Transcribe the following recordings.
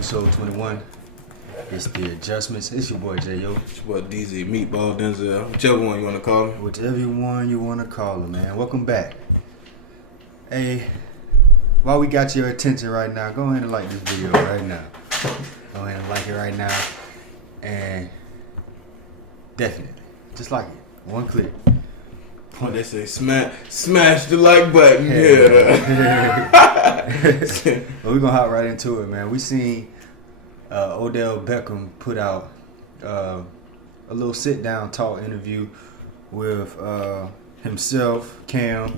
episode 21. It's the adjustments. It's your boy J.O. It's your boy DZ, Meatball, Denzel, whichever one you want to call me. Whichever one you want to call him, man. Welcome back. Hey, while we got your attention right now, go ahead and like this video right now. Go ahead and like it right now. And definitely, just like it. One click. What they say, smash the like button. Yeah. But we're going to hop right into it, man. We seen Odell Beckham put out a little sit-down talk interview with himself, Cam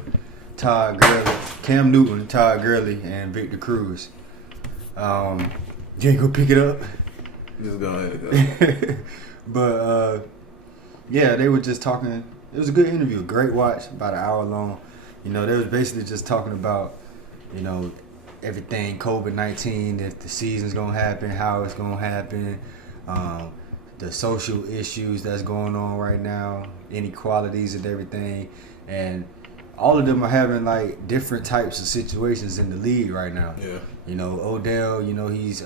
Newton, Todd Gurley, and Victor Cruz. You ain't gonna pick it up? Just go ahead. But yeah, they were just talking. It was a good interview, great watch, about an hour long. You know, they was basically just talking about, you know, everything COVID-19, if the season's gonna happen, how it's gonna happen, the social issues that's going on right now, inequalities and everything, and all of them are having like different types of situations in the league right now. Yeah. You know, Odell, you know, he's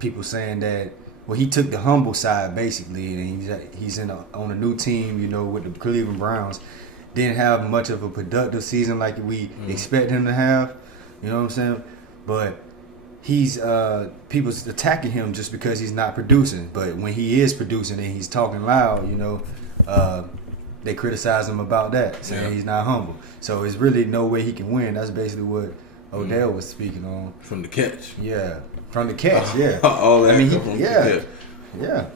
people saying that, well, he took the humble side basically, and he's on a new team, you know, with the Cleveland Browns. Didn't have much of a productive season like we expect him to have. You know what I'm saying? But he's people's attacking him just because he's not producing. But when he is producing and he's talking loud, you know, they criticize him about that, saying he's not humble. So it's really no way he can win. That's basically what Odell was speaking on. From the catch. Yeah, from the catch. Yeah. All that. I mean, from the catch.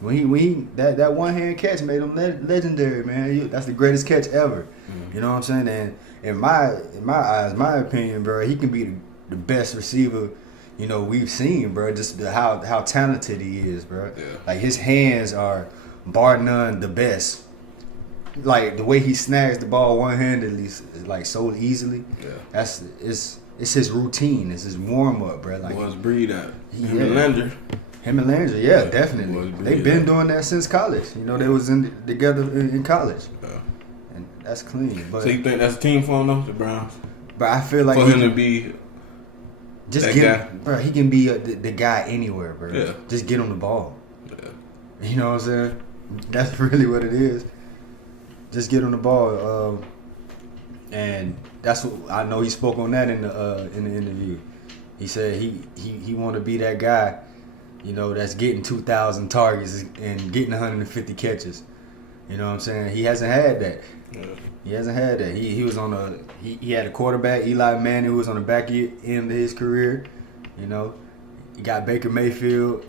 When he that one hand catch made him legendary, man. That's the greatest catch ever. You know what I'm saying? And in my eyes, my opinion, bro, he can be the best receiver, you know, we've seen, bro. Just how talented he is, bro. Yeah. Like his hands are bar none the best. Like the way he snags the ball one-handedly, like so easily. Yeah. It's his routine. It's his warm up, bro. Like was breed out. Him and Lander. Him and Landry, yeah, definitely. They've been doing that since college. You know, they was together in college. Yeah. And that's clean. But, So you think that's a team for him, though, the Browns? But I feel like For him to be just that get guy? him, bro. He can be the guy anywhere, bro. Yeah. Just get him the ball. Yeah. You know what I'm saying? That's really what it is. Just get him the ball. And that's what I know. He spoke on that in the interview. He said he want to be that guy, you know, that's getting 2,000 targets and getting 150 catches. You know what I'm saying? He hasn't had that. Yeah. He hasn't had that. He was on he had a quarterback, Eli Manning, who was on the back end of his career. You know, he got Baker Mayfield.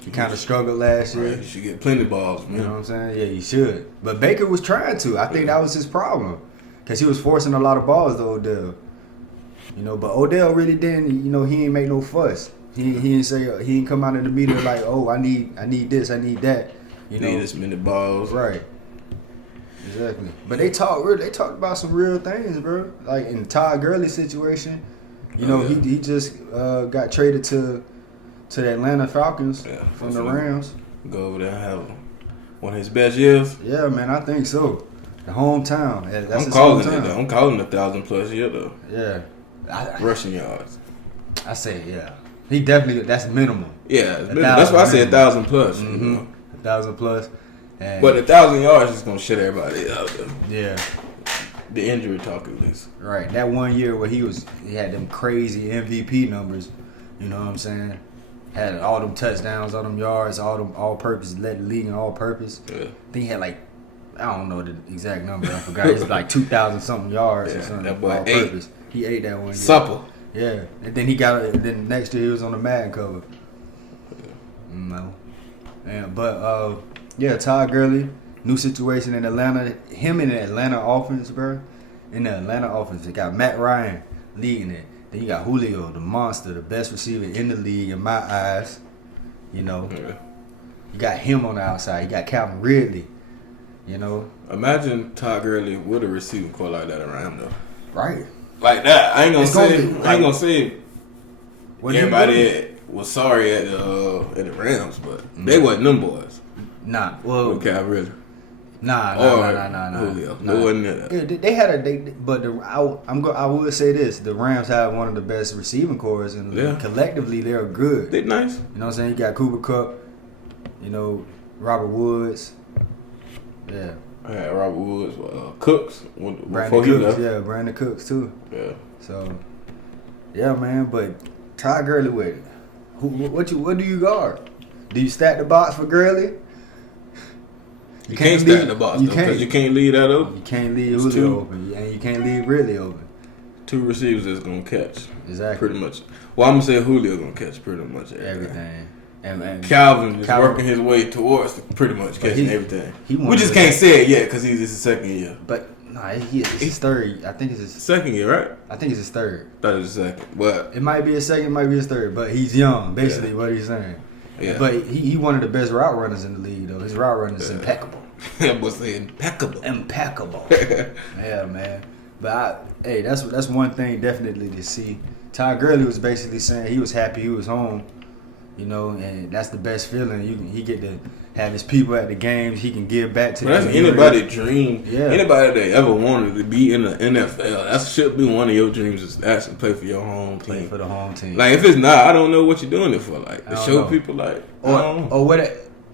He kind of struggled last year. Right. You should get plenty of balls, man. You know what I'm saying? Yeah, he should. But Baker was trying to. I think that was his problem, because he was forcing a lot of balls to Odell. You know, but Odell really didn't. You know, he ain't make no fuss. He didn't say, he didn't come out in the media like, oh, I need this, I need that. You know, Need this many balls. right? Exactly. But they talked about some real things, bro. Like in Todd Gurley's situation, you know, he just got traded to the Atlanta Falcons from the Rams. Go over there and have one of his best years. Yeah, man, I think so. The hometown. That's I'm his calling hometown. it though. I'm calling 1,000+ year though. Yeah. Rushing yards. I say, yeah. He definitely, that's minimum. Yeah, that's why I said 1,000+. You know? 1,000+. And But 1,000 yards is gonna shut everybody out though. yeah. The injury talk at least. Right. That one year where he had them crazy MVP numbers, you know what I'm saying? Had all them touchdowns, all them yards, all them all-purpose, led the league in all-purpose. Yeah. I think he had like, I don't know the exact number. I forgot. It's like 2,000 something yards or something. That boy all-purpose. He ate that one year. Supple. Yeah. And then then next year he was on the Madden cover. No. Yeah, but yeah, Todd Gurley, new situation in Atlanta. Him in the Atlanta offense, bro. In the Atlanta offense, they got Matt Ryan leading it. Then you got Julio, the monster, the best receiver in the league in my eyes. You know, you got him on the outside. You got Calvin Ridley. You know, Imagine Todd Gurley with a receiving core like that around though. right? Like that. I ain't It's gonna gonna say be, What everybody was sorry at the Rams, but they wasn't them boys. Nah, well, Okay, really. Nah. Julio. No, it wasn't that. Yeah, they had I would say this: the Rams have one of the best receiving cores, and collectively they're good. They nice. You know what I'm saying? You got Cooper Kupp, you know, Robert Woods. Yeah. I had Robert Woods, Cooks Brandon Cooks, Brandon Cooks too. Yeah. So, yeah, man. But Todd Gurley with it. What do you guard? Do you stack the box for Gurley? You can't stack the box because you can't leave that open. You can't leave Julio open, and you can't leave Ridley open. Two receivers that's gonna catch. Exactly. Pretty much. Well, I'm gonna say Julio gonna catch pretty much everything. And Calvin is working his way towards pretty much catching everything. We just can't say it yet because he's his second year. But it's his third. I think it's his second year, right? I think it's his third. That is his second, but it might be his second, it might be his third. But he's young, basically. What he's saying. Yeah. But he one of the best route runners in the league, though. His route running is impeccable. I was saying impeccable. Yeah, man. But that's one thing definitely to see. Todd Gurley was basically saying he was happy he was home. You know, and that's the best feeling. He get to have his people at the games. He can give back to. That's anybody's dream. Yeah. Anybody that ever wanted to be in the NFL, that should be one of your dreams. Is to actually play for your home team. Play for the home team. Like if it's not, I don't know what you're doing it for. Like to show people, like or what.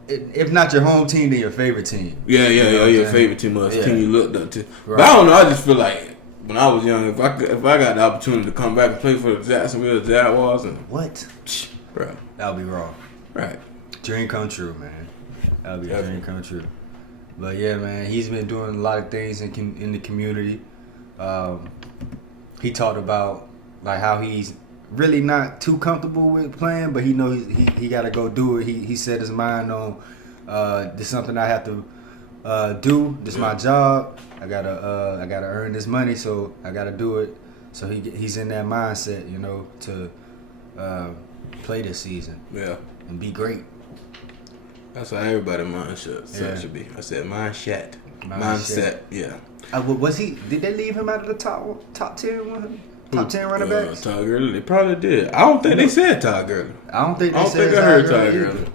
If not your home team, then your favorite team. Yeah, your favorite team, or team you looked up to. Right. But I don't know. I just feel like when I was young, if I got the opportunity to come back and play for the Jacksonville Jaguars, and what, bro. That would be wrong. Right. Dream come true, man. That would be a dream come true. But yeah, man, he's been doing a lot of things in the community. He talked about like how he's really not too comfortable with playing, but he knows he got to go do it. He set his mind on this is something I have to do. This is my job. I gotta earn this money, so I gotta do it. So he's in that mindset, you know, to play this season. Yeah. And be great. That's how everybody mindset should be. I said mindset. Yeah. Did they leave him out of the top 10 one? Top 10 running backs? Todd Gurley. They probably did. I don't think they said Todd Gurley. I don't think I heard Todd Gurley.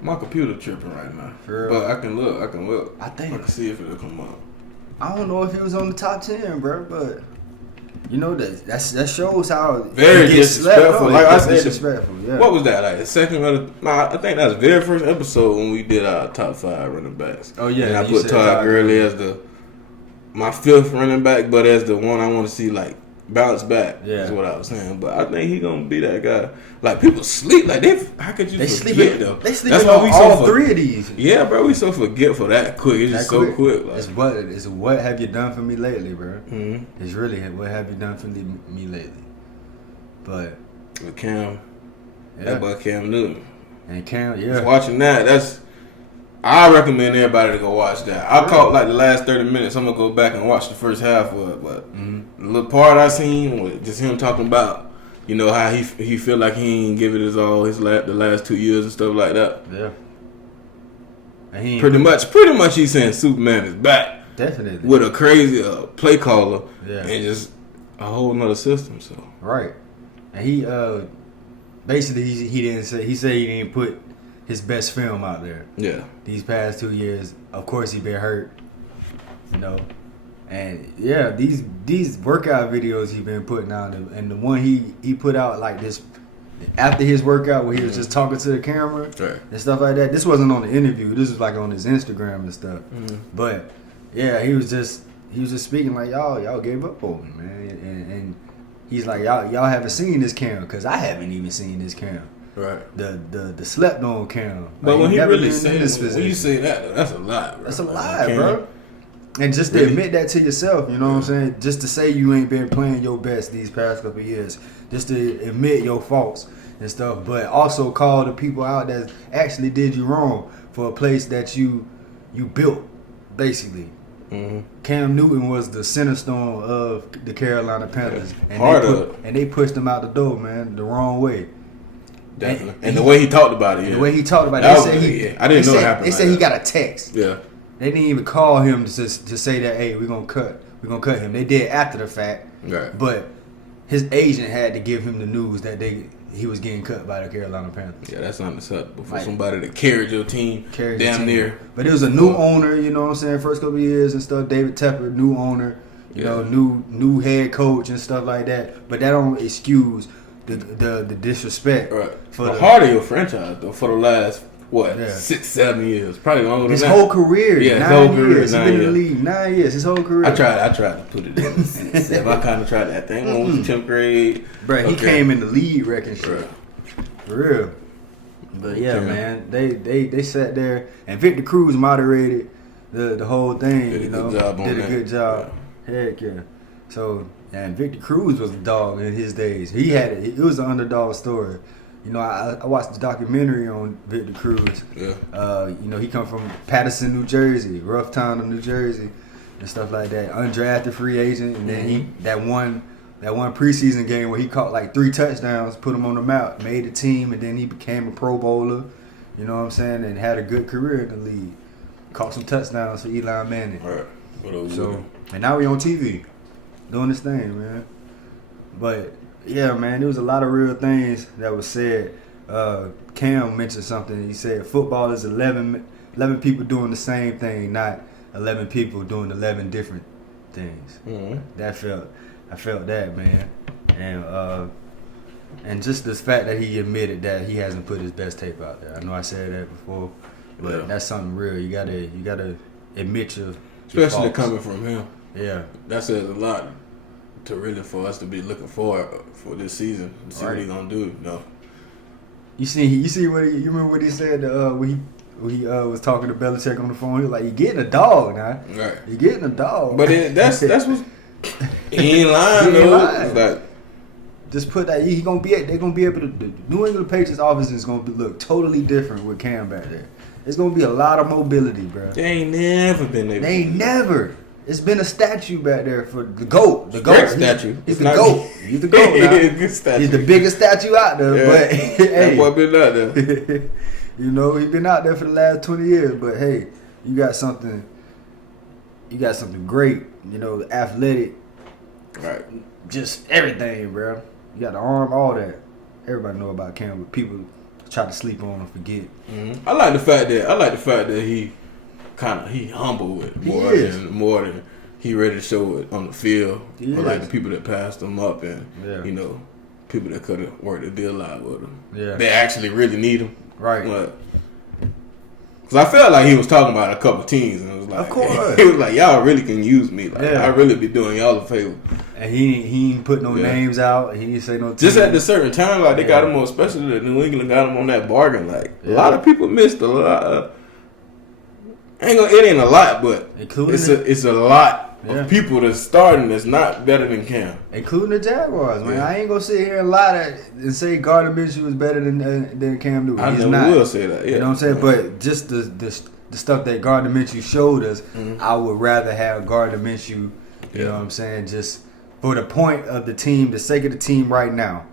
My computer tripping right now. For real. But I can look. I can see if it'll come up. I don't know if he was on the top 10, bro, but you know that shows how very disrespectful. Like I said, disrespectful. Yeah. What was that? Like the second? I think that was the very first episode when we did our top 5 running backs. Oh yeah, and I put Todd Gurley as my 5th running back, but as the one I want to see like bounce back. Yeah, is what I was saying. But I think he gonna be that guy. Like people sleep. Like how could you forget though? They sleep on all 3 of these. Yeah, bro, we so forgetful that quick. It's just so quick. Like. It's what have you done for me lately, bro? Mm-hmm. It's really what have you done for me lately. But with Cam, that boy Cam Newton, and Cam, just watching that. I recommend everybody to go watch that. I caught like the last 30 minutes. I'm gonna go back and watch the first half of it, but the little part I seen was just him talking about, you know, how he feel like he ain't give it his all the last 2 years and stuff like that. Yeah. And pretty much he's saying Superman is back. Definitely. With a crazy play caller and just a whole nother system. So right. And he basically he didn't say he said he didn't put his best film out there. Yeah. These past 2 years, of course he been hurt. You know. And yeah, these workout videos he been putting out, and the one he put out like this after his workout where he was just talking to the camera and stuff like that. This wasn't on the interview. This was like on his Instagram and stuff. Mm-hmm. But yeah, he was just speaking like y'all gave up on me, man. And he's like y'all haven't seen this Cam because I haven't even seen this Cam. Right. The slept on Cam. But when he really said when you say that, that's a lot. Bro. That's a lot, bro. And just to admit that to yourself, you know what I'm saying? Just to say you ain't been playing your best these past couple of years. Just to admit your faults and stuff. But also call the people out that actually did you wrong for a place that you built, basically. Mm-hmm. Cam Newton was the center stone of the Carolina Panthers. Yeah. And they pushed him out the door, man, the wrong way. Definitely. And the way he talked about it, The way he talked about it. I didn't know it happened. They said he got a text. Yeah. They didn't even call him to say that, hey, we're gonna cut him. They did after the fact. Right. But his agent had to give him the news that he was getting cut by the Carolina Panthers. Yeah, that's unacceptable for Like, somebody that carried your team damn near. But it was a new owner, you know what I'm saying, first couple of years and stuff. David Tepper, new owner, you know, new head coach and stuff like that. But that don't excuse the disrespect. Right. For the heart of your franchise, though, for the last, 6-7 years. Probably longer than his that. whole career. Yeah, 9 years. He's been in the league 9 years. His whole career. I tried to put it in 6-7. I kind of tried that thing. When was the 10th grade? Bro, he came in the lead wrecking shit. Right. For real. But yeah, man, they sat there and Victor Cruz moderated the whole thing. Did a you know, good job on did a that. good job. Yeah. Heck yeah. So and Victor Cruz was a dog in his days. He had it was an underdog story. You know, I watched the documentary on Victor Cruz. Yeah. You know, he come from Patterson, New Jersey, rough town of New Jersey, and stuff like that. Undrafted free agent, and then that one preseason game where he caught like 3 touchdowns, put him on the map, made the team, and then he became a Pro Bowler. You know what I'm saying? And had a good career in the league. Caught some touchdowns for Eli Manning. Right. So, and now we on TV doing this thing, man. But yeah, man, there was a lot of real things that was said. Cam mentioned something. He said football is 11 people doing the same thing, not 11 people doing 11 different things. Mm-hmm. I felt that, man, and just the fact that he admitted that he hasn't put his best tape out there. I know I said that before, but that's something real. You gotta admit your especially faults. coming from him. Yeah, that says a lot to really for us to be looking forward for this season. See what he's gonna do. You know. You see what you remember what he said when he was talking to Belichick on the phone. He was like, "You getting a dog now? Right? You getting a dog?" But that's what he ain't lying though. Like, just put that they're gonna be able to. The New England Patriots offense is gonna look totally different with Cam back there. It's gonna be a lot of mobility, bro. They ain't never been able. They ain't never. It's been a statue back there for the GOAT. The GOAT Great statue. He's the GOAT. He's the GOAT now. He's the biggest statue out there. Yeah. But hey, that boy been out there. You know, he's been out there for the last 20 years. But hey, you got something great. You know, athletic. Right. Just everything, bro. You got the arm, all that. Everybody know about Cam, but people try to sleep on and forget. Mm-hmm. I like the fact that he humble with it more than he ready to show it on the field. Or like the people that passed him up and you know, people that could have worked the deal out with him. Yeah. They actually really need him. Right. But, cause I felt like he was talking about a couple teams and it was like, of course. he was like, y'all really can use me. Like I really be doing y'all a favor. And he ain't put no names out. He didn't say no. Just at the certain time, like they got him on, especially the New England got him on that bargain. Like a lot of people missed a lot. It ain't a lot, but it's a lot of people that's starting that's not better than Cam, including the Jaguars. Man, I ain't gonna sit here and lie and say Gardner Minshew was better than Cam Newton. I never will say that. Yeah. You know what I'm saying? But just the stuff that Gardner Minshew showed us, I would rather have Gardner Minshew. You know what I'm saying? Just for the point of the team, the sake of the team right now.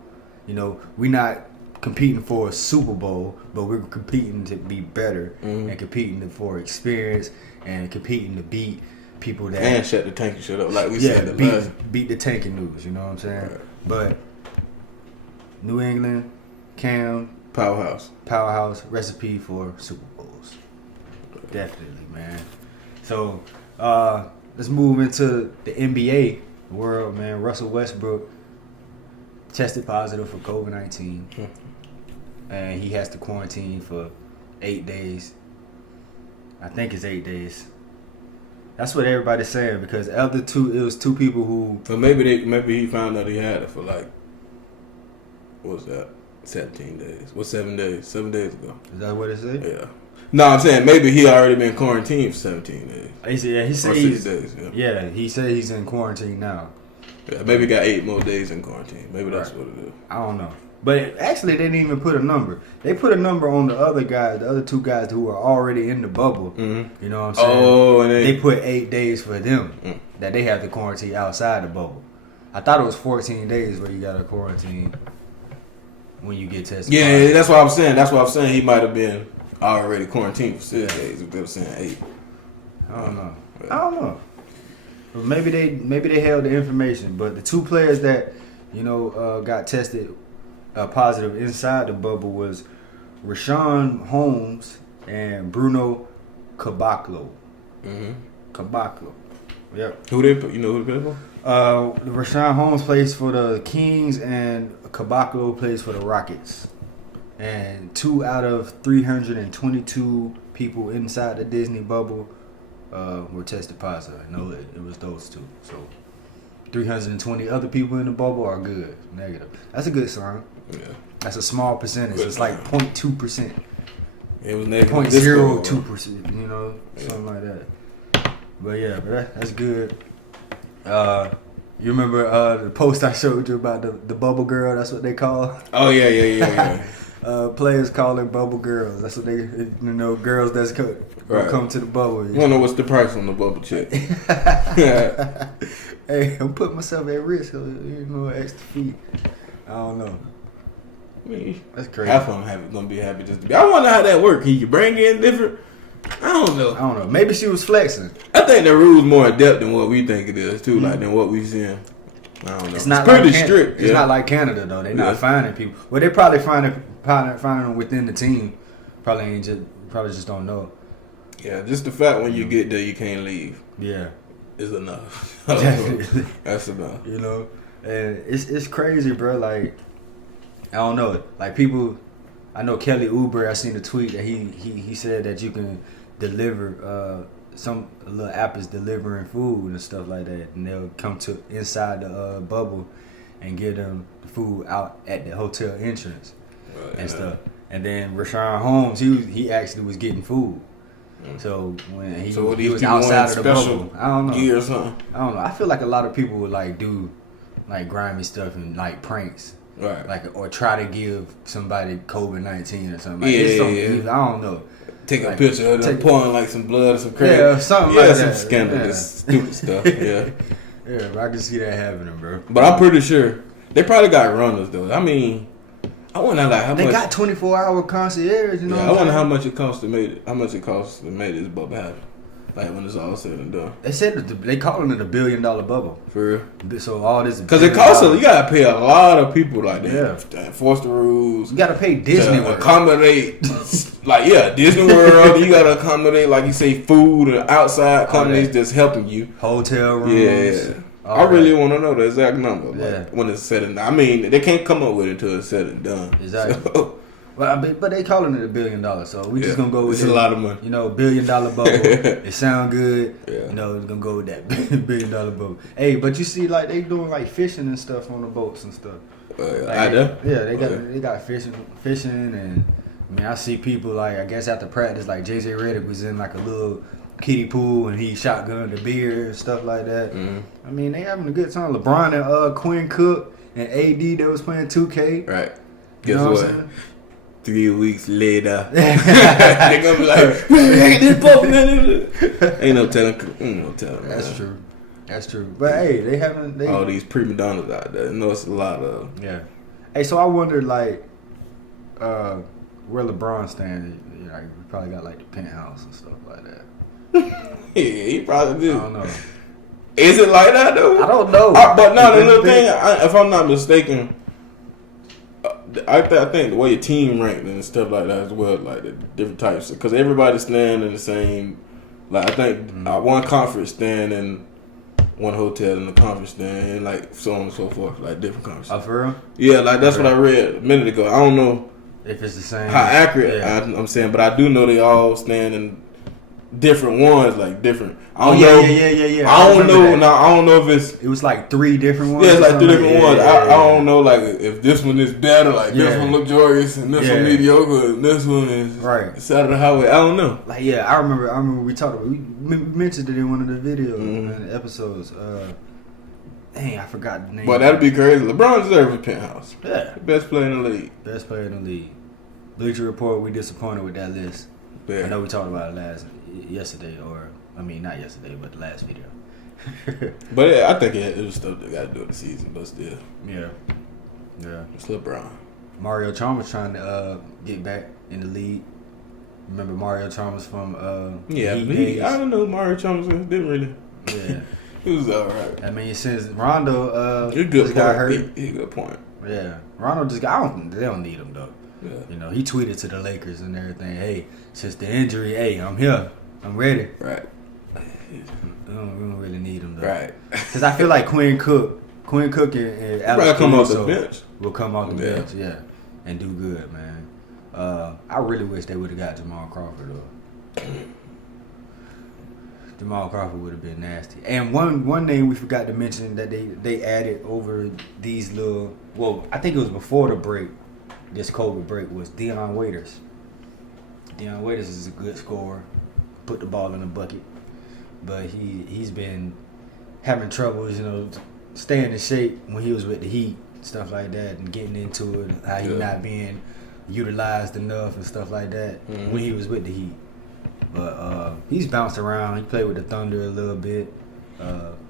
You know, we're not competing for a Super Bowl, but we're competing to be better and competing for experience and competing to beat people that and shut the tanking shit up like we said. Beat the tanking news. You know what I'm saying? Right. But New England, Cam, powerhouse recipe for Super Bowls. Definitely, man. So let's move into the NBA world, man. Russell Westbrook tested positive for COVID-19. And he has to quarantine for 8 days. I think it's 8 days. That's what everybody's saying because it was two people who. So maybe he found out he had it for like, what was that? 17 days. What 7 days? 7 days ago. Is that what it said? Yeah. No, I'm saying maybe he already been quarantined for 17 days. He said 6 days. Yeah, he said he's in quarantine now. Yeah, maybe got 8 more days in quarantine. Maybe that's what it is. I don't know. But actually, they didn't even put a number. They put a number on the other guys, the other 2 guys who are already in the bubble. Mm-hmm. You know what I'm saying? Oh, and they put 8 days for them that they have to quarantine outside the bubble. I thought it was 14 days where you got to quarantine when you get tested. Yeah, that's what I'm saying. He might have been already quarantined for 6 days. If they were saying 8. I don't know. But maybe they held the information. But the 2 players that got tested positive inside the bubble was Rashawn Holmes and Bruno Caboclo. Mm-hmm. Caboclo. Yep. Who they play for? Rashawn Holmes plays for the Kings and Caboclo plays for the Rockets. And 2 out of 322 people inside the Disney bubble were tested positive. No, it was those two. So 320 other people in the bubble are good, negative. That's a good sign. Yeah. That's a small percentage. Good It's like 0.2%. It was negative. 0.02%, you know, something like that. But yeah, that's good. You remember the post I showed you about the bubble girl? That's what they call. Oh yeah. Players call it bubble girls. That's what they, girls that's come to the bubble. You wanna know what's the price on the bubble check? Hey, I'm putting myself at risk. Extra feet. I don't know. I mean, That's crazy. half of them gonna be happy just to be. I wonder how that works. Can you bring in different? I don't know. Maybe she was flexing. I think the rules more in depth than what we think it is too. Like than what we seeing. I don't know. It's not pretty like strict. It's not like Canada though. They're not finding people. Well, they probably finding them within the team. Probably just don't know. Yeah, just the fact when you get there you can't leave. Yeah, is enough. Definitely. That's enough. And it's crazy, bro. Like I don't know. Like people, I know Kelly Oubre. I seen a tweet that he said that you can deliver. A little app is delivering food and stuff like that, and they'll come to inside the bubble and get them the food out at the hotel entrance and stuff. And then Rashawn Holmes, he actually was getting food. So when he was outside of the bubble, I don't know. Gear or something. I don't know. I feel like a lot of people would like do like grimy stuff and like pranks. Right. Like or try to give somebody COVID-19 or something. Like, Yeah. I don't know. Take a picture of them pouring like some blood or some crack. Yeah, something like that. Some scandalous, stupid stuff. Yeah. Yeah, but I can see that happening, bro. But I'm pretty sure they probably got runners though. I mean, I wonder like how much they got 24-hour concierge. Yeah, I wonder how much it costs to make this bubble happen. Like when it's all said and done. They said that they calling it $1 billion bubble. For real. So all this because it costs you gotta pay a lot of people like that. Yeah. Enforce the rules. You gotta pay Disney to accommodate. Like Disney World. You gotta accommodate like you say food and outside companies that's helping you. Hotel rooms. Yeah. I really want to know the exact number. Like, when it's said and done. I mean, they can't come up with it until it's said and done. Exactly. So. But they calling it $1 billion, so we just gonna go with it's a lot of money. $1 billion bubble. It sound good. Yeah. It's gonna go with that $1 billion bubble. Hey, but you see, like they doing like fishing and stuff on the boats and stuff. They got fishing, and I mean I see people like I guess after practice like JJ Redick was in like a little kiddie pool and he shotgunned the beer and stuff like that. Mm-hmm. I mean they having a good time. LeBron and Quinn Cook and AD that was playing 2K. Right. Guess what? 3 weeks later, they're gonna be like, "Man, I hate this bubble, man." Ain't no telling. That's true. But hey, they haven't. All these prima donnas out there. It's a lot of. Yeah. Hey, so I wonder like, where LeBron stands. He probably got like the penthouse and stuff like that. Yeah, he probably do. I don't know. Is it like that though? I don't know. But no, the little thing. If I'm not mistaken. I think the way your team ranked and stuff like that as well, like the different types, because everybody stand in the same. Like I think one conference stand in one hotel and the conference stand, and like so on and so forth, like different conferences. Oh, for real? Yeah, like that's what I read a minute ago. I don't know if it's the same. How accurate I'm saying, but I do know they all stand in different ones, like different. I don't know. Yeah. I don't know. Now I don't know if it was like 3 different ones. Yeah, it's like 3 different ones. I don't know, like if this one is better, like this one luxurious, and this one mediocre, and this one is side of the highway. I don't know. Like I remember we talked about we mentioned it in one of the videos and episodes. Dang, I forgot the name. But that'd be crazy. LeBron deserves a penthouse. Yeah, best player in the league. Best player in the league. Bleacher Report, we disappointed with that list. Yeah. I know we talked about it yesterday, not yesterday, but the last video. But yeah, I think it was stuff that got to do with the season, but still. Yeah. It's LeBron. Mario Chalmers trying to get back in the league. Remember Mario Chalmers from I don't know Mario Chalmers didn't really. Yeah. He was alright. I mean, since Rondo got hurt. He good point. Yeah. Rondo just they don't need him though. Yeah. You know, he tweeted to the Lakers and everything. Hey, since the injury, hey, I'm here. I'm ready. Right. We don't really need him though. Right. Because I feel like Quinn Cook and Alex come off the Caruso bench. will come off the Yeah. bench, yeah, and do good, man. I really wish they would have got Jamal Crawford though. Jamal Crawford would have been nasty. And one name we forgot to mention that they added over these little. Well, I think it was before the break. This COVID break was Deion Waiters. Deion Waiters is a good scorer, put the ball in the bucket, but he's been having troubles, you know, staying in shape when he was with the Heat, stuff like that, and getting into it, how he not being utilized enough and stuff like that when he was with the Heat. But he's bounced around. He played with the Thunder a little bit.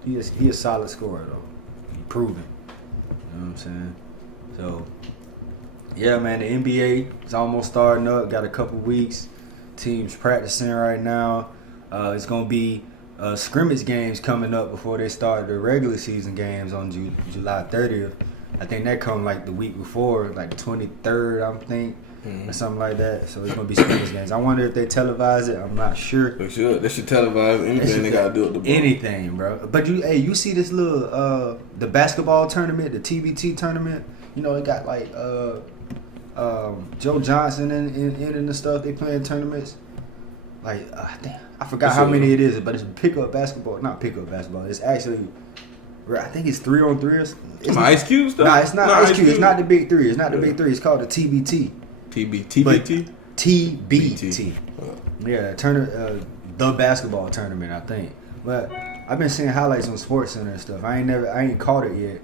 He a solid scorer though. He proven. You know what I'm saying? So. Yeah, man, the NBA is almost starting up. Got a couple weeks. Teams practicing right now. It's going to be scrimmage games coming up before they start the regular season games on July 30th. I think that come like the week before, like the 23rd, I think, or something like that. So it's going to be scrimmage games. I wonder if they televise it. I'm not sure. They should. They should televise anything they got to do at the ball. Anything, bro. But you see this little, the basketball tournament, the TBT tournament? You know, it got like... Joe Johnson in the stuff they play in tournaments. Like I forgot how many it is, but it's pickup basketball. Not pickup basketball. It's actually, I think it's 3-on-3. It's Ice Cube stuff. Nah, it's not Ice Cube. It's not the Big Three. It's not the Big Three. It's called the TBT. TBT. TBT. Yeah, the basketball tournament, I think. But I've been seeing highlights on SportsCenter and stuff. I ain't caught it yet.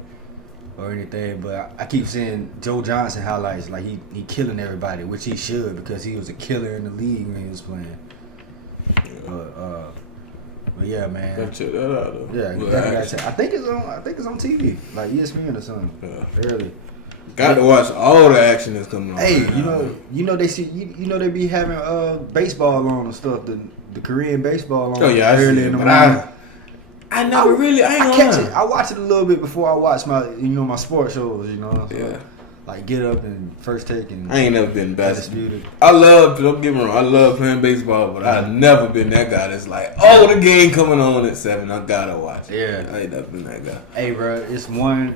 Or anything, but I keep seeing Joe Johnson highlights like he killing everybody, which he should because he was a killer in the league when he was playing. But yeah, man. Gotta check that out though. Yeah, I think it's on TV, like ESPN or something. Yeah. Early. Got to watch all the action that's coming on. Hey, right you know they see they be having baseball on and stuff, the Korean baseball on. Oh yeah, early in the morning. I never really. I ain't catch gonna it. I watch it a little bit before I watch my sports shows. You know. So yeah. Like Get Up and First Take and. I ain't never been basketball. Undisputed. Don't get me wrong. I love playing baseball, but I've never been that guy that's like, the game coming on at 7. I gotta watch it. Yeah. I ain't never been that guy. Hey, bro, it's one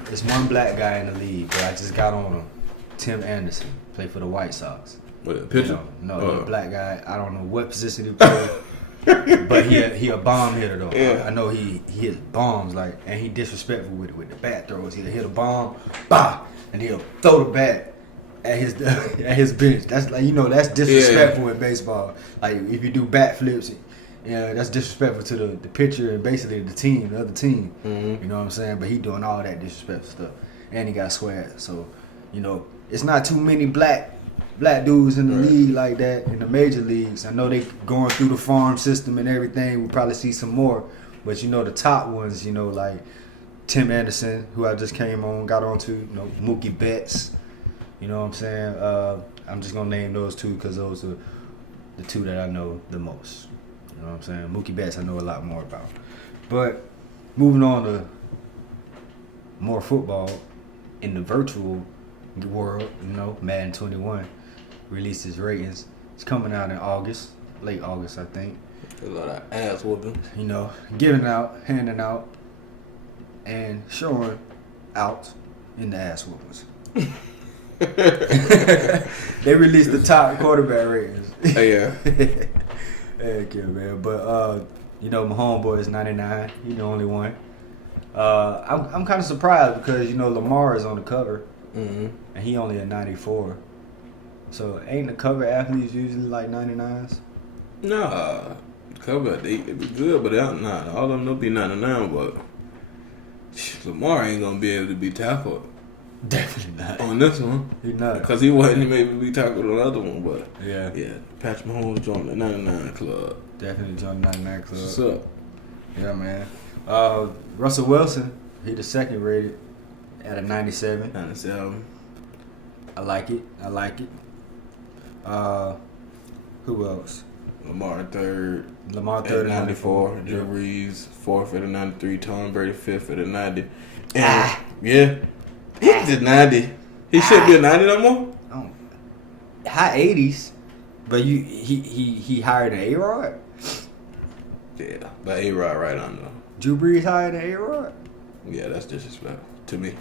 black guy in the league. Bro, I just got on him. Tim Anderson, play for the White Sox. What, pitcher? No, he's a black guy. I don't know what position he plays. But he a bomb hitter though. Yeah. I know he hits bombs and he disrespectful with the bat throws. He'll hit a bomb, bah, and he'll throw the bat at his bench. That's like that's disrespectful in baseball. Like if you do bat flips, that's disrespectful to the pitcher and basically the other team. Mm-hmm. You know what I'm saying? But he doing all that disrespectful stuff, and he got swag. So it's not too many black dudes in the league like that in the major leagues. I know they going through the farm system and everything. We'll probably see some more. But the top ones, like Tim Anderson, who I just got on to, Mookie Betts. You know what I'm saying? I'm just gonna name those two because those are the two that I know the most. You know what I'm saying? Mookie Betts I know a lot more about. But moving on to more football in the virtual world, Madden 21 released its ratings. It's coming out in August, late August, I think. A lot of ass whooping. Giving out, handing out, and showing out in the ass whoopers. They released the top quarterback ratings. Yeah. Heck yeah, man. But my homeboy is 99. He's the only one. I'm kind of surprised because Lamar is on the cover, and he only a 94. So ain't the cover athletes usually like 99s? Nah, cover they be good, but all of them don't be 99. But Lamar ain't gonna be able to be tackled. Definitely not on this one. He not because he wasn't able to be tackled on the other one. But yeah, Patrick Mahomes joined the 99 club. Definitely joined the 99 club. What's up? Yeah, man. Russell Wilson, he the second rated at a 97. 97. I like it. Who else? Lamar third. At 94. Drew Brees fourth at a 93. Tom Brady fifth at a 90. And, yeah. He did 90. He shouldn't be a 90 no more. High 80s, but he higher than A-Rod. Yeah, but A-Rod right under. Drew Brees higher than A-Rod. Yeah, that's disrespectful to me.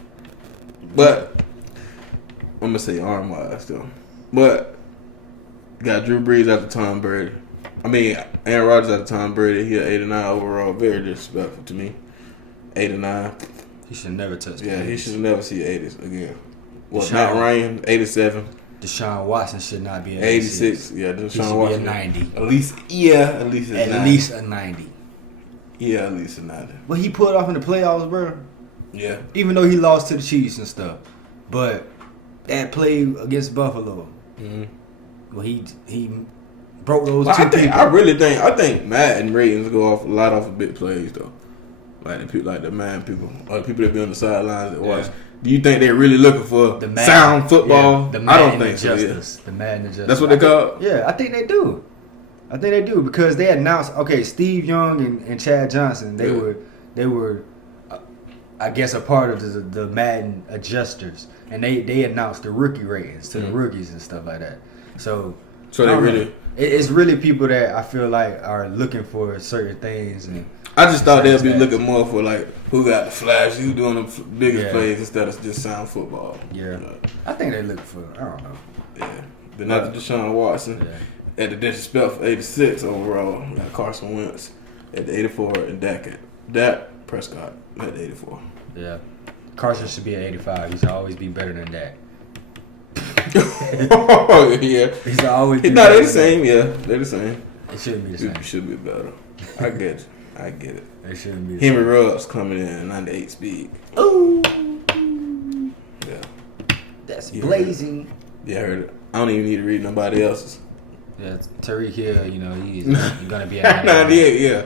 But I'm gonna say arm wise though. But got Drew Brees after Tom Brady. I mean Aaron Rodgers after Tom Brady. He had 89 overall. Very disrespectful to me. 89. He should never touch. Yeah, he should never see 80s again. What Deshaun- Matt Ryan 87. Deshaun Watson should not be at 86. Yeah, He Deshaun should Watson. be a 90. At least it's At 90. least a 90. Yeah, at least a 90. What he pulled off in the playoffs, bro. Yeah. Even though he lost to the Chiefs and stuff, but that play against Buffalo, Mm-hmm. well, he broke those Well, two I think Madden ratings go off a lot off of big plays though. Like the people, like the man people, or the people that be on the sidelines that watch. Do you think they're really looking for sound football? Yeah, the I don't Madden think so. Yeah. Adjusters. The Madden Adjusters. That's what they call it? Yeah, I think they do. Because they announced, okay, Steve Young and Chad Johnson, they were, I guess, a part of the Madden Adjusters, and they announced the rookie ratings to the rookies and stuff like that. So they really. It's really people that I feel like are looking for certain things, and I just thought they'd be stats. looking more for like who got the flash, who doing the biggest Yeah. plays instead of just sound football. Yeah. I think they look for, I don't know. Yeah. Then after Deshaun Watson, Yeah. at the disrespectful 86 overall, we got Carson Wentz at the 84 and Dak Prescott at the 84. Yeah. Carson should be at 85. He should always be better than that. Oh yeah. He should always be No, better they're the than same. Yeah, they're the same. that. It shouldn't be the same. It should be better. I get it. It shouldn't be the Henry Ruggs coming in at 98 speed. same. Ooh. Yeah. That's Yeah. blazing. Yeah, I heard it. I don't even need to read nobody else's. Yeah, Tariq Hill, he's going to be at 98, yeah.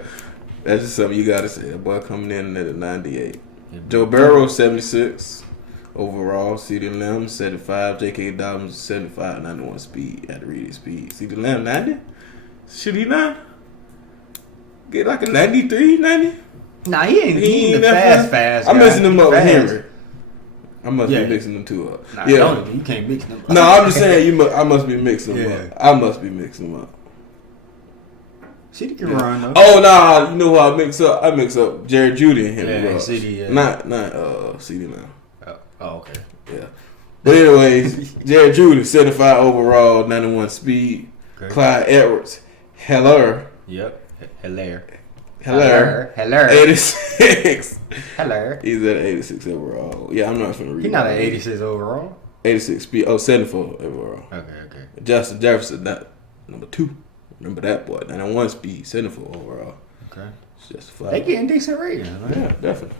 That's just something you got to say. That boy coming in at a 98. Yeah. Joe Burrow, 76 overall. CeeDee Lamb, 75. J.K. Dobbins, 75, 91 speed at the reading speed. CeeDee Lamb, 90? Should he not get like a 93, 90? Nah, he ain't the that fast I'm guy. mixing them He up with fast. Henry. I must be mixing them two up. Nah, Yeah. you can't mix them up. No, I'm just saying I must be mixing them Yeah. up. I must be mixing them up. CD can run, though. Oh nah, you know who I mix up? I mix up Jerry Judy and Henry Yeah, Ruggs. CD, yeah. Not CD now. Oh, okay. Yeah. But anyways, Jerry Judy, 75 overall, 91 speed. Okay. Clyde Edwards, Heller, Yep. Hello. 86. Hello. He's at 86 overall. Yeah, I'm not gonna read. He's not at 86 overall. 86 speed. Oh, 74 overall. Okay. Justin Jefferson, that number 2. Remember that boy? 91 speed, 74 overall. Okay. It's just a They flat. getting decent ratings, man. Yeah, definitely.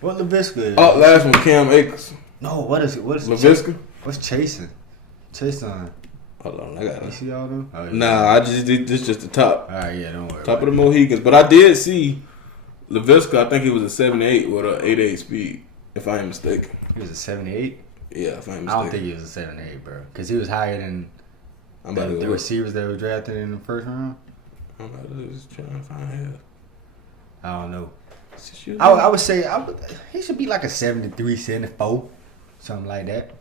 What LaVisca is? Oh, last one, Cam Akers. No, what is LaVisca? What's chasing? Chase on. Hold on, I got You it. see all them? Oh, yeah. Nah, I just did this just the top. Alright, yeah, don't worry. Top of the Mohicans. But I did see LaVisca, I think he was a 78 with a 88 speed, if I ain't mistaken. He was a 78. Yeah, if I ain't mistaken. I don't think he was a 78, bro. Because he was higher than I'm about to the look. receivers that were drafted in the first round. I'm about to just try to find him. I don't know. Shoot. I would say he should be like a 73, 74. Something like that.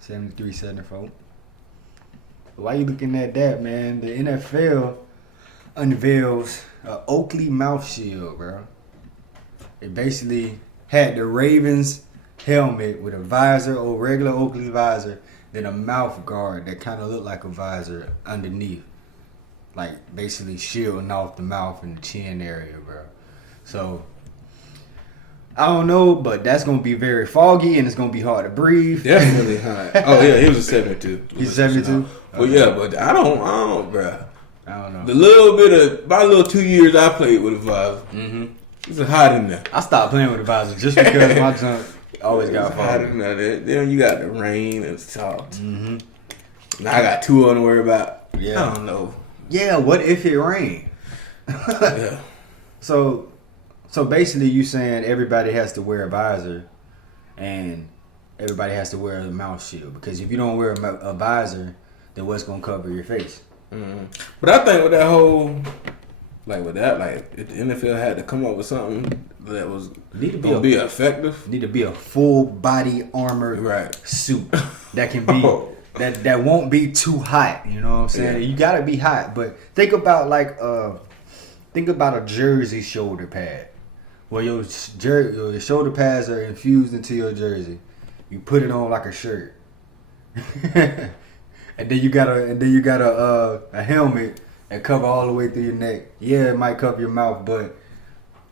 73, 74. Why you looking at that, man? The NFL unveils a Oakley mouth shield, bro. It basically had the Ravens helmet with a visor or regular Oakley visor, then a mouth guard that kind of looked like a visor underneath. Like basically shielding off the mouth and the chin area, bro. So I don't know, but that's gonna be very foggy and it's gonna be hard to breathe. Definitely high. Oh yeah, he was a 72. He's 72? Well, yeah, but I don't, bruh. I don't know. The little bit of my little 2 years I played with a visor, it's hot in there. I stopped playing with the visor just because my junk always got It's hot in foggy. there. Then you got the rain and salt. Now I got 2 on to worry about. Yeah. I don't know. Yeah, what if it rained? Yeah. So basically you saying everybody has to wear a visor and everybody has to wear a mouth shield, because if you don't wear a visor, then what's gonna cover your face? But I think with that whole Like with that, like if the NFL had to come up with something that was Need to be gonna be effective. Need to be a full body armored Right. suit that can be that won't be too hot. You know what I'm saying? Yeah. You gotta be hot, but think about a jersey shoulder pad, where your shoulder pads are infused into your jersey. You put it on like a shirt, and then you got a helmet that cover all the way through your neck. Yeah, it might cover your mouth, but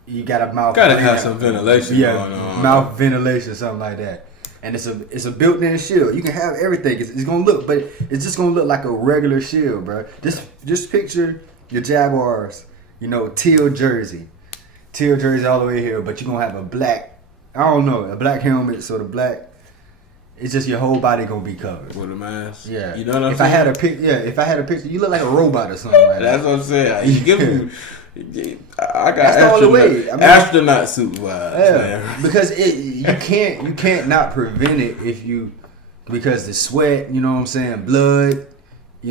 you got a mouth. Gotta have some ventilation Yeah, going on. mouth ventilation, something like that. And it's a built-in shield. You can have everything. It's gonna look, but it's just gonna look like a regular shield, bro. Just picture your Jaguars, teal jersey all the way here, but you're gonna have a black, a black helmet. So the black, it's just your whole body gonna be covered with a mask. Yeah, you know what I'm if saying. If I had a picture, you look like a robot or something like that. That's what I'm saying. You give me. I got That's the only way. Astronaut suit vibes, Yeah, man. because you can't not prevent it because the sweat, you know what I'm saying, blood,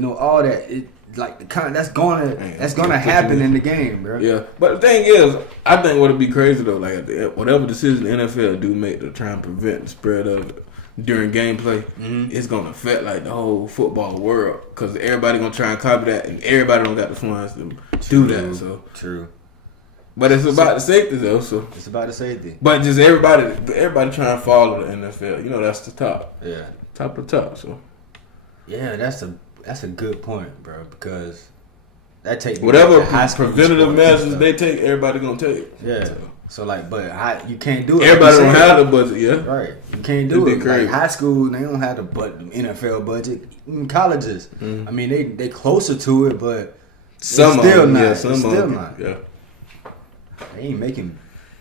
all that. That's gonna happen in the game, bro. Yeah, but the thing is, I think what'd be crazy though, like whatever decision the NFL do make to try and prevent the spread of it during gameplay, it's gonna affect like the whole football world because everybody gonna try and copy that, and everybody don't got the funds to do that. So true. But it's about the safety though. So it's about the safety. But just everybody trying to follow the NFL. That's the top. Yeah, top of the top. So yeah, that's a good point, bro. Because that takes whatever preventative measures they take, everybody gonna take. Yeah. So but you can't do it. Everybody don't have the budget, yeah. Right. You can't do it. Like high school, they don't have the NFL budget. Even colleges, I mean, they closer to it, but some still not. Yeah, still not. Yeah. They ain't making.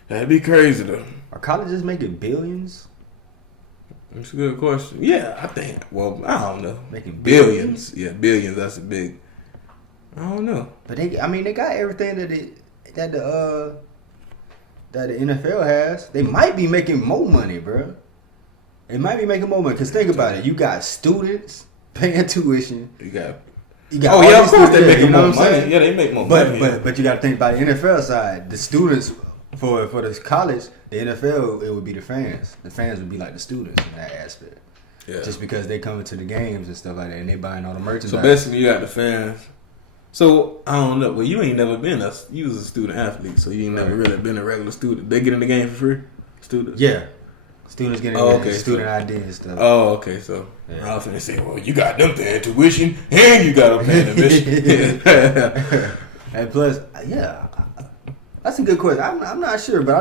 That'd be crazy though. Are colleges making billions? That's a good question. Yeah, I think. Well, I don't know. Making billions. Yeah, billions. That's a big. I don't know. But they got everything that the NFL has. They might be making more money, bro. They might be making more money because think about it. You got students paying tuition. You got. Oh yeah, of course they make more money. Yeah, they make more money. But you got to think about the NFL side. The students for this college, the NFL, it would be the fans. The fans would be like the students in that aspect. Yeah. Just because they come into the games and stuff like that, and they buying all the merchandise. So basically, you got the fans. So I don't know. Well, you ain't never been you was a student athlete, so you ain't never really been a regular student. They get in the game for free. Students. Yeah. Students getting student ID and stuff. Oh, okay. So I was finna say, well, you got them paying tuition and you got them paying admission. And plus, yeah, that's a good question. I'm not sure, but I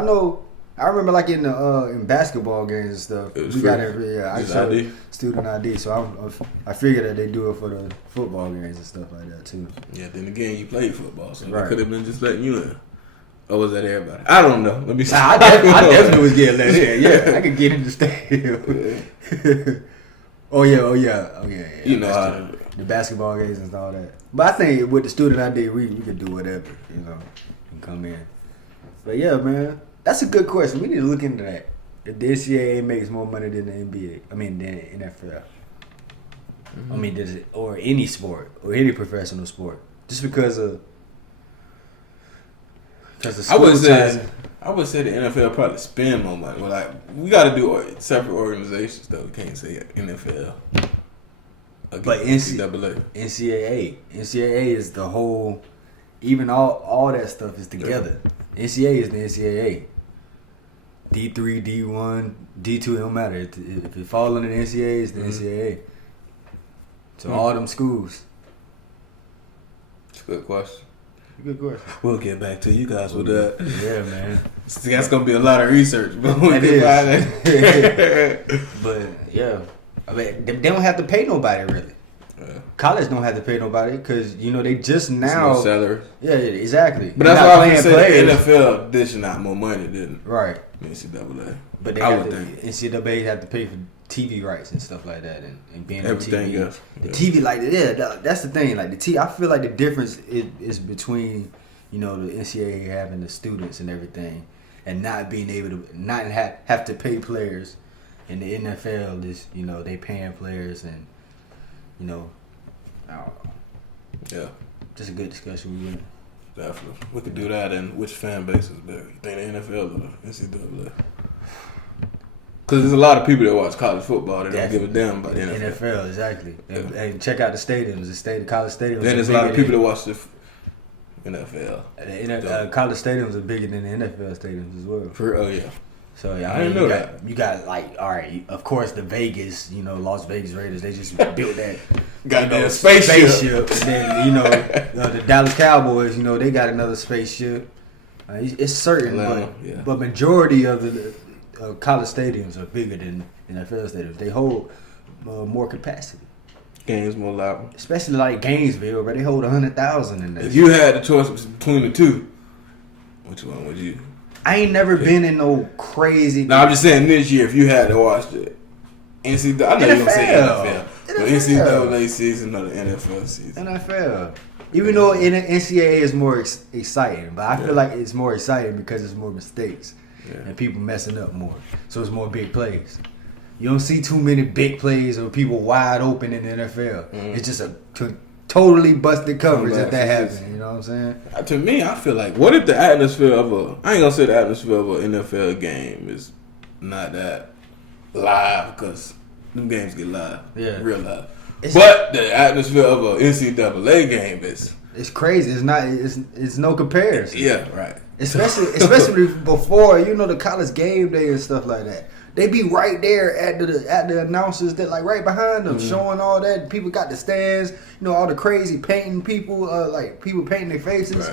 remember like in the in basketball games and stuff. We got I showed student ID, so I figured that they do it for the football games and stuff like that too. Yeah, then again, you played football, so they could have been just letting you in. Or was that everybody? I don't know. Let me see. I definitely was getting let in. Yeah, I could get in the stadium. Oh yeah. You know the basketball games and all that. But I think with the student ID, we could do whatever. You can come in. But yeah, man, that's a good question. We need to look into that. If the NCAA makes more money than the NBA, than the NFL. Mm-hmm. Or any sport or any professional sport, just because of. I would say the NFL probably spend more money. Well, we got to do separate organizations though. We can't say NFL. But NCAA is the whole. Even all that stuff is together. Yeah. NCAA is the NCAA. D3, D1, D2, it don't matter. If it falls under the NCAA, it's the NCAA. So all them schools. It's a good question. Good question. We'll get back to you guys with that. Yeah, man. That's gonna be a lot of research, but But yeah, they don't have to pay nobody really. Yeah. College don't have to pay nobody because they just now. No salary. Yeah, exactly. But that's why I said the NFL dishing out more money than right. NCAA. But NCAA have to pay for TV rights and stuff like that, and being on TV. Else. The TV, that's the thing. Like the TV, I feel like the difference is between the NCAA having the students and everything, and not being able to not have to pay players, and the NFL is they paying players and I don't know. Yeah, just a good discussion we went. Definitely. We could do that. And which fan base is better? You think the NFL or the NCAA? Because there's a lot of people that watch college football that don't give a damn about the NFL. NFL, exactly. And check out the stadiums. The college stadiums. Then there's a lot of people that watch the NFL. College stadiums are bigger than the NFL stadiums as well. Oh, yeah. So I didn't know that. You got like, all right, of course the Vegas, Las Vegas Raiders, they just built that goddamn spaceship. And then the Dallas Cowboys, they got another spaceship. It's certain, but majority of the college stadiums are bigger than NFL stadiums. They hold more capacity. Games more loud. Especially like Gainesville, where they hold 100,000 in there. If you had the choice between the two, which one would you? I ain't never been in no crazy. No, I'm just saying this year, if you had to watch the NCAA, I know you don't say NFL, but NCAA season or the NFL season. NFL. Even though NCAA is more exciting, but I feel like it's more exciting because there's more mistakes and people messing up more. So it's more big plays. You don't see too many big plays or people wide open in the NFL. Mm-hmm. It's just a totally busted coverage that happens. You know what I'm saying? To me, I feel like, what if the atmosphere of I ain't gonna say the atmosphere of an NFL game is not that live, because them games get live, real live. But the atmosphere of an NCAA game is, it's crazy. It's not. It's no comparison. Yeah, right. Especially before the college game day and stuff like that. They be right there at the announcers that like right behind them, showing all that. People got the stands, all the crazy painting people, like people painting their faces,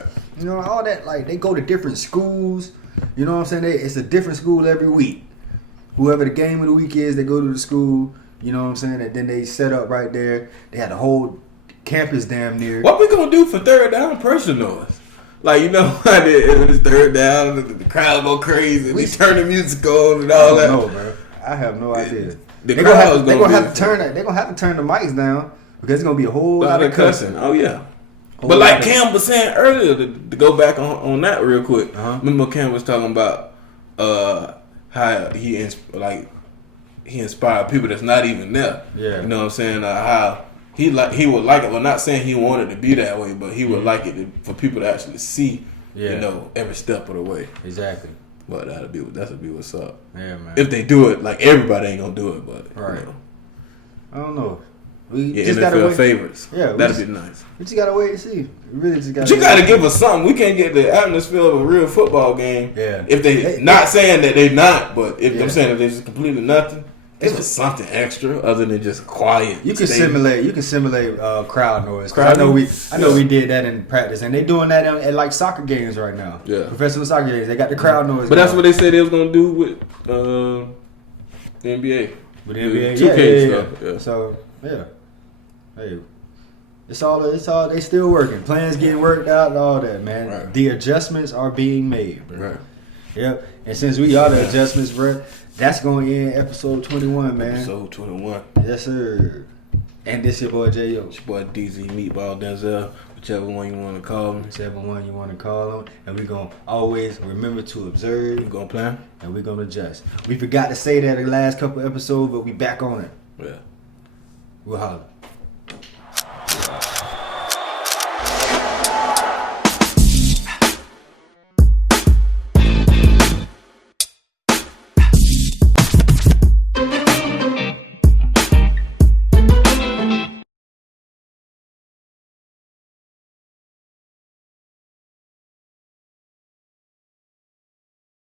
all that. Like they go to different schools. You know what I'm saying? It's a different school every week. Whoever the game of the week is, they go to the school. You know what I'm saying? And then they set up right there. They had the whole campus damn near. What we gonna do for third down pressure noise? Like, how it's third down, the crowd go crazy, we turn the music on and all that. No, bro. I have no idea. They're gonna have to turn the mics down because it's gonna be a whole lot of cussing. Oh yeah. But like Cam was saying earlier, to go back on that real quick. Remember Cam was talking about how he inspired people that's not even there. Yeah. You know what I'm saying? How he would like it. Well, not saying he wanted to be that way, but he would like it for people to actually see, every step of the way. Exactly. But that'll be what's up. Yeah, man. If they do it, like everybody ain't gonna do it, but right. I don't know. We just NFL favorites. Yeah, that'd be nice. We just gotta wait and see. We really just gotta. But you gotta give us something. We can't get the atmosphere of a real football game. Yeah. If they not saying that they not, but if I'm saying if they just completely nothing. Give us something extra other than just quiet. You can simulate crowd noise. I know we did that in practice, and they're doing that at like soccer games right now. Yeah, professional soccer games. They got the crowd noise. But that's what they said they was gonna do with the NBA. With the NBA, yeah. So hey, it's all. They still working. Plans getting worked out and all that, man. Right. The adjustments are being made, bro. Right. Yep. And since we are the adjustments, bro. That's going to end episode 21, man. Episode 21. Yes, sir. And this your boy J.O. It's your boy DZ, Meatball Denzel, whichever one you want to call him. Whichever one you want to call him. And we're going to always remember to observe. We're going to plan. And we're going to adjust. We forgot to say that in the last couple episodes, but we back on it. Yeah. We'll holler.